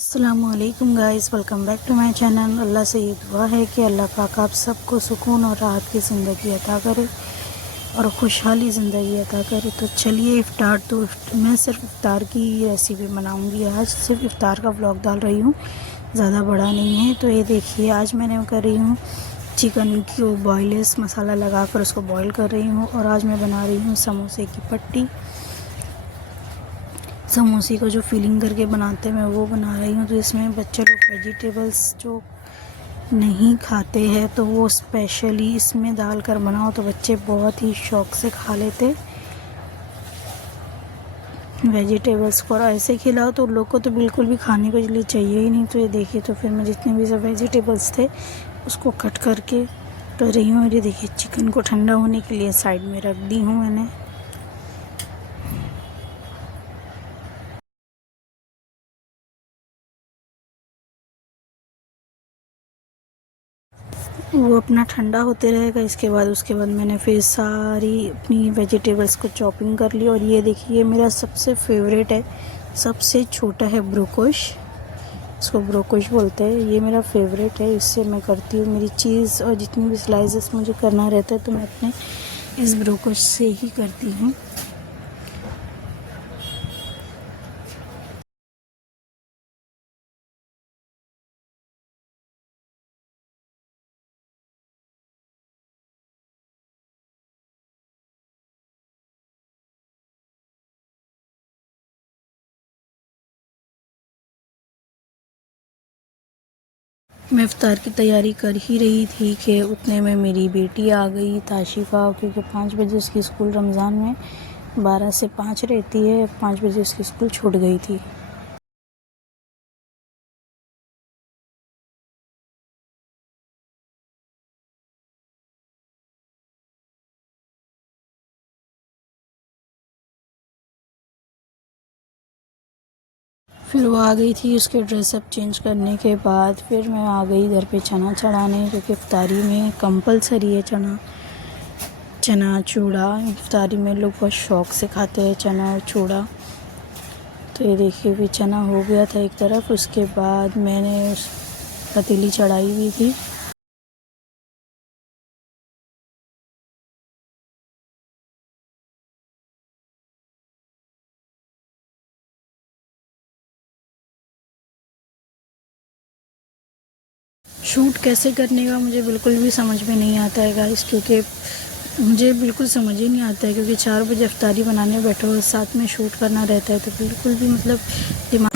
अस्सलामुअलैकुम guys, welcome back to my channel. अल्लाह से ये दुआ है कि अल्लाह पाक आप सबको सुकून और राहत की ज़िंदगी अता करे और खुशहाली ज़िंदगी अता करे। तो चलिए मैं सिर्फ इफ़्तार की रेसिपी बनाऊंगी। आज सिर्फ इफ़्तार का व्लॉग डाल रही हूँ, ज़्यादा बड़ा नहीं है। तो ये देखिए, आज मैंने कर रही हूँ चिकन की बॉयलेस मसाला लगा कर उसको बॉईल कर रही हूँ। और आज मैं बना रही हूँ समोसे की पट्टी। समोसे को जो फिलिंग करके बनाते हैं मैं वो बना रही हूँ। तो इसमें बच्चे लोग वेजिटेबल्स जो नहीं खाते हैं तो वो स्पेशली इसमें डाल कर बनाओ तो बच्चे बहुत ही शौक़ से खा लेते वेजिटेबल्स को। और ऐसे खिलाओ तो लोग को तो बिल्कुल भी खाने को इसलिए चाहिए ही नहीं। तो ये देखिए, तो फिर मैं जितने भी सब वेजिटेबल्स थे उसको कट करके कर रही हूँ। और ये देखिए, चिकन को ठंडा होने के लिए साइड में रख दी हूँ मैंने। वो अपना ठंडा होते रहेगा। उसके बाद मैंने फिर सारी अपनी वेजिटेबल्स को चॉपिंग कर ली। और ये देखिए, मेरा सबसे फेवरेट है, सबसे छोटा है ब्रोकोश, इसको ब्रोकोश बोलते हैं। ये मेरा फेवरेट है, इससे मैं करती हूँ मेरी चीज़ और जितनी भी स्लाइसेस मुझे करना रहता है तो मैं अपने इस ब्रोकोश से ही करती हूँ। मैं इफ़्तार की तैयारी कर ही रही थी कि उतने में मेरी बेटी आ गई, ताशिफ़ा, क्योंकि 5 बजे उसकी स्कूल रमज़ान में 12 से 5 रहती है। 5 बजे उसकी स्कूल छूट गई थी। फिर वो आ गई थी, उसके ड्रेसअप चेंज करने के बाद फिर मैं आ गई इधर पे चना चढ़ाने, क्योंकि इफ्तारी में कंपलसरी है चना चूड़ा। इफ्तारी में लोग बहुत शौक़ से खाते हैं चना और चूड़ा। तो ये देखिए, भी चना हो गया था एक तरफ, उसके बाद मैंने उस पतीली चढ़ाई हुई थी। शूट कैसे करने का मुझे बिल्कुल भी समझ में नहीं आता है गाइस, क्योंकि मुझे बिल्कुल समझ ही नहीं आता है। क्योंकि 4 बजे इफ्तारी बनाने बैठो और साथ में शूट करना रहता है तो बिल्कुल भी मतलब दिमाग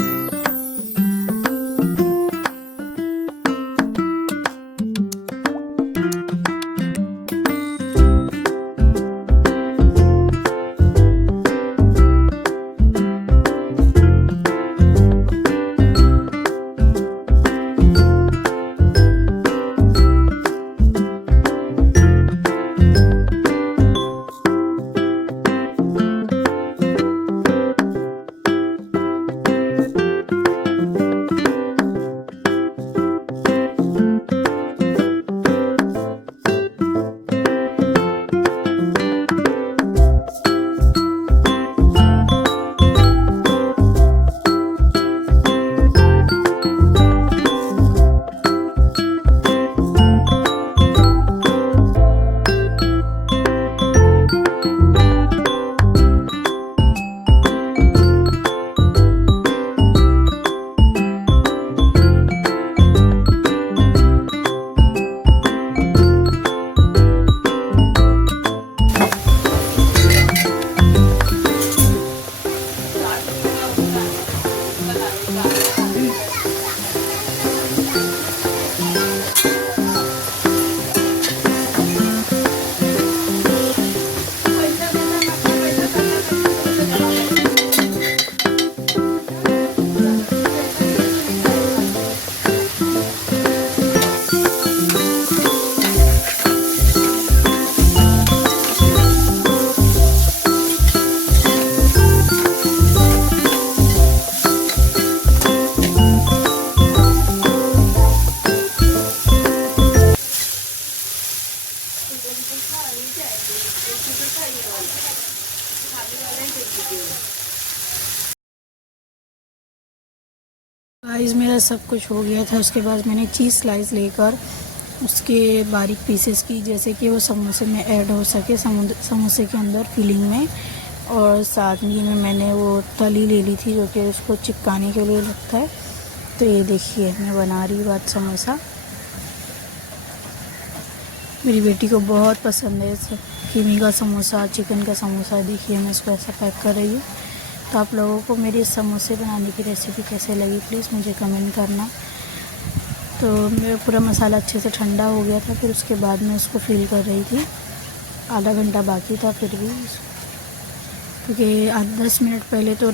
गाइस मेरा सब कुछ हो गया था। उसके बाद मैंने चीज़ स्लाइस लेकर उसके बारीक पीसेस की, जैसे कि वो समोसे में ऐड हो सके, समोसे के अंदर फिलिंग में। और साथ में मैंने वो तली ले ली थी जो कि उसको चिपकाने के लिए लगता है। तो ये देखिए मैं बना रही हूँ आज समोसा। मेरी बेटी को बहुत पसंद है कीमी का समोसा, चिकन का समोसा। देखिए मैं इसको ऐसा पैक कर रही हूँ। तो आप लोगों को मेरी समोसे बनाने की रेसिपी कैसे लगी प्लीज़ मुझे कमेंट करना। तो मेरा पूरा मसाला अच्छे से ठंडा हो गया था। फिर उसके बाद मैं उसको फिल कर रही थी। आधा घंटा बाकी था फिर भी, क्योंकि 10 मिनट पहले तो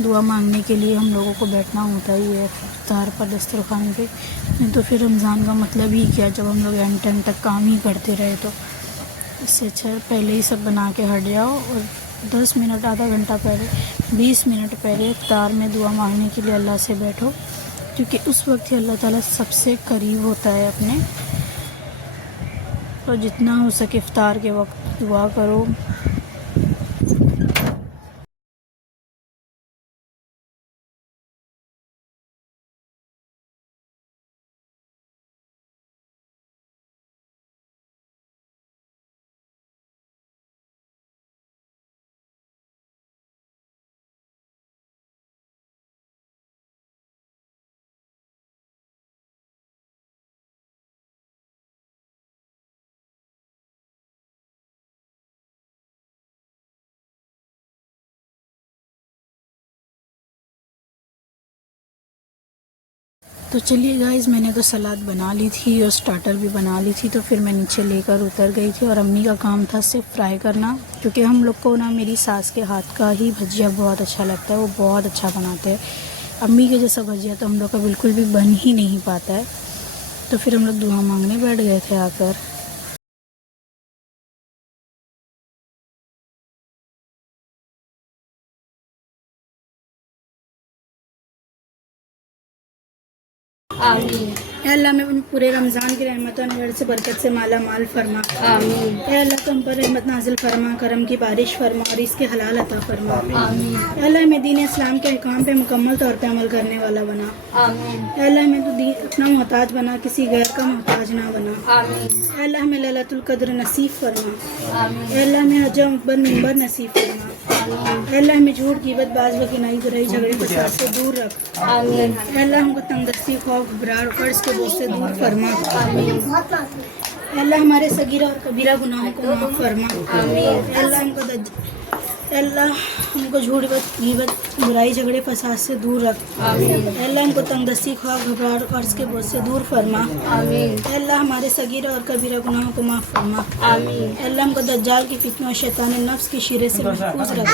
दुआ मांगने के लिए हम लोगों को बैठना होता ही है इफ्तार पर दस्तरखान पे। नहीं तो फिर रमज़ान का मतलब ही क्या, जब हम लोग एंड टाइम तक काम ही करते रहे। तो इससे अच्छा पहले ही सब बना के हट जाओ और 10 मिनट, आधा घंटा पहले, 20 मिनट पहले इफ्तार में दुआ मांगने के लिए अल्लाह से बैठो, क्योंकि उस वक्त ही अल्लाह ताला सबसे करीब होता है अपने। तो जितना हो सके इफ्तार के वक्त दुआ करो। तो चलिए गाइस, मैंने तो सलाद बना ली थी और स्टार्टर भी बना ली थी। तो फिर मैं नीचे लेकर उतर गई थी और अम्मी का काम था सिर्फ फ्राई करना, क्योंकि हम लोग को ना मेरी सास के हाथ का ही भजिया बहुत अच्छा लगता है। वो बहुत अच्छा बनाते हैं। अम्मी के जैसा भजिया तो हम लोग का बिल्कुल भी बन ही नहीं पाता है। तो फिर हम लोग दुआ मांगने बैठ गए थे आकर। आमीन। अल्लाह में पूरे रमज़ान की रहमत और नज़र से बरकत से माला माल फरमा। आमीन। अल्लाह तुम पर रहमत नाजिल फरमा, करम की बारिश फरमा और इसके हलाल अता फरमा। आमीन। अल्लाह में दीन इस्लाम के अहकाम पे मुकम्मल तौर पे अमल करने वाला बना। आमीन। अल्लाह में तो अपना मोहताज बना, किसी गैर का मोहताज ना बना। आमीन। अल्लाह में लैलतुल कद्र नसीब फरमा। आमीन। अल्लाह में हज अकबर मिंबर नसीब फरमा। अल्लाह में झूठ गिबत बाज बकिनाई बुराई झगड़े फसाद से दूर रख। आमीन। अल्लाह हमको तंगदस्ती खौफ घबराहट और कर्ज के बोझ से दूर फरमा। आमीन। अल्लाह हमारे सगीरा और कबीरा गुनाहों को माफ़ फरमा। आमीन। अल्लाह हमको झूठ गिबत बुराई झगड़े फसाद से दूर रख। आमीन। अल्लाह हमको तंगदस्ती खौफ घबराहट और कर्ज के बोझ से दूर फरमा। आमीन। अल्लाह हमारे सगीरा और कबीरा गुनाहों को माफ़ फरमा। आमीन। अल्लाह हमको दज्जाल की फितने और शैतान नफ्स के शिरे से महफूज रख।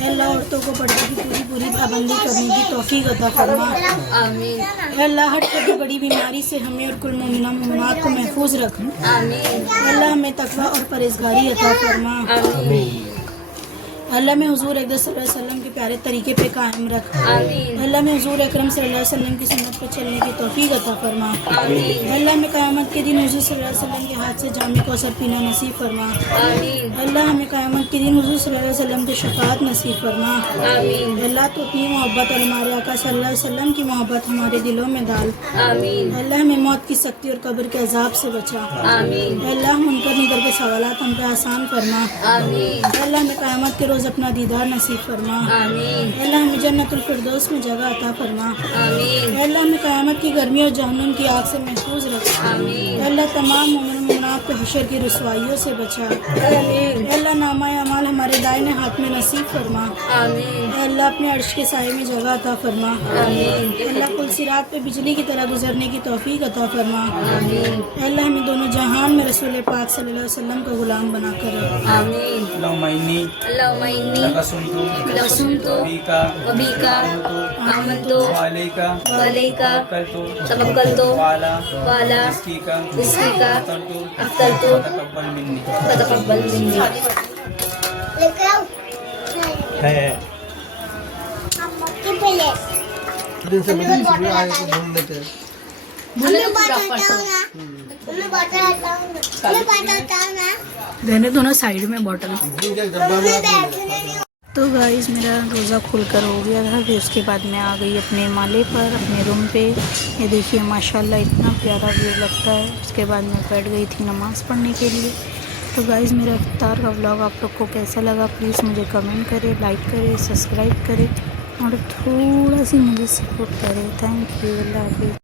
अल्लाह औरतों को पर्दे की पूरी पाबंदी करने की तौफीक अता फरमा। आमीन। अल्लाह हर छोटी बड़ी बीमारी से हमें और कुल मोमिना मोमिनात को महफूज रख। आमीन। अल्लाह हमें तकवा और परहेजगारी अता फरमा। आमीन। अल्लाह में हुजूर अकरम सल्लल्लाहु अलैहि वसल्लम के प्यारे तरीके पे कायम रख। आमीन। अल्लाह में हुजूर अकरम सल्लल्लाहु अलैहि वसल्लम की सुन्नत पर चलने की तौफीक अता फरमा। आमीन। अल्लाह में क़यामत के दिन हुजूर सल्लल्लाहु अलैहि वसल्लम के हाथ से जामे कौसर पीना नसीब फरमा। आमीन। अल्लाह हमें क़यामत के दिन हुजूर सल्लल्लाहु अलैहि वसल्लम की शफाअत नसीब फरमा। आमीन। अल्लाह तो अपनी मोहब्बत और हमारे आका सल्लल्लाहु अलैहि वसल्लम की मोहब्बत हमारे दिलों में डाल। आमीन। अल्लाह हमें मौत की सख्ती और कब्र के अजाब से बचा। आमीन। अल्लाह मुनकर निकर के सवालात हम पे आसान फरमा। आमीन। अल्लाह हमें क़यामत के रोज़ अपना दीदार नसीब फरमा। आमीन। अल्लाह हमें जन्नतुल फिरदौस में जगह अता फरमा। आमीन। अल्लाह हमें क़यामत की गर्मी और जहन्नुम की आग से महफूज रख। आमीन। अल्लाह तमाम मोमिन मोमिनात को हशर की रुसवाइयों से बचा। आमीन। अल्लाह नामा अमाल हमारे दाहिने हाथ में नसीब फरमा। आमीन। अल्लाह अपने अर्श के साए में जगह अता फरमा। आमीन। अल्लाह कुल सिरात पे बिजली की तरह गुजरने की तौफीक अता फरमा। आमीन। अल्लाह हमें दोनों जहान में रसूल पाक सल्लल्लाहु अलैहि वसल्लम का गुलाम बना कर रख। आमीन। Allahumma inni अल्लाहुम्मा इन्नी लकुन्तु वबीका आमन्तु wa alayka व अलैका तवक्कलतु तवक्कलतु व अला रिज़्क़िका रिज़्क़िका अफ़्तरतु अफ़्तरतु तक़ब्बल मिन्नी फतक़ब्बल मिन्नी। दिन से मेरी इसलिए आए तो ढूंढ लेते हैं। रहने दो ना साइड में बॉटल। ड्रिंक एक डब्बा में आप ले लो। तो गाइस मेरा रोज़ा खुलकर हो गया था, फिर उसके बाद मैं आ गई अपने माले पर, अपने रूम पे। ये देखिए माशाल्लाह इतना प्यारा व्यू लगता है। उसके बाद मैं बैठ गई थी नमाज़ पढ़ने के लिए। तो गाइस मेरा इफ्तार का व्लॉग आप लोग को कैसा लगा प्लीज़ मुझे कमेंट करें, लाइक करें, सब्सक्राइब करें और थोड़ा सी मुझे सपोर्ट करें। थैंक यू, अल्लाह हाफिज़।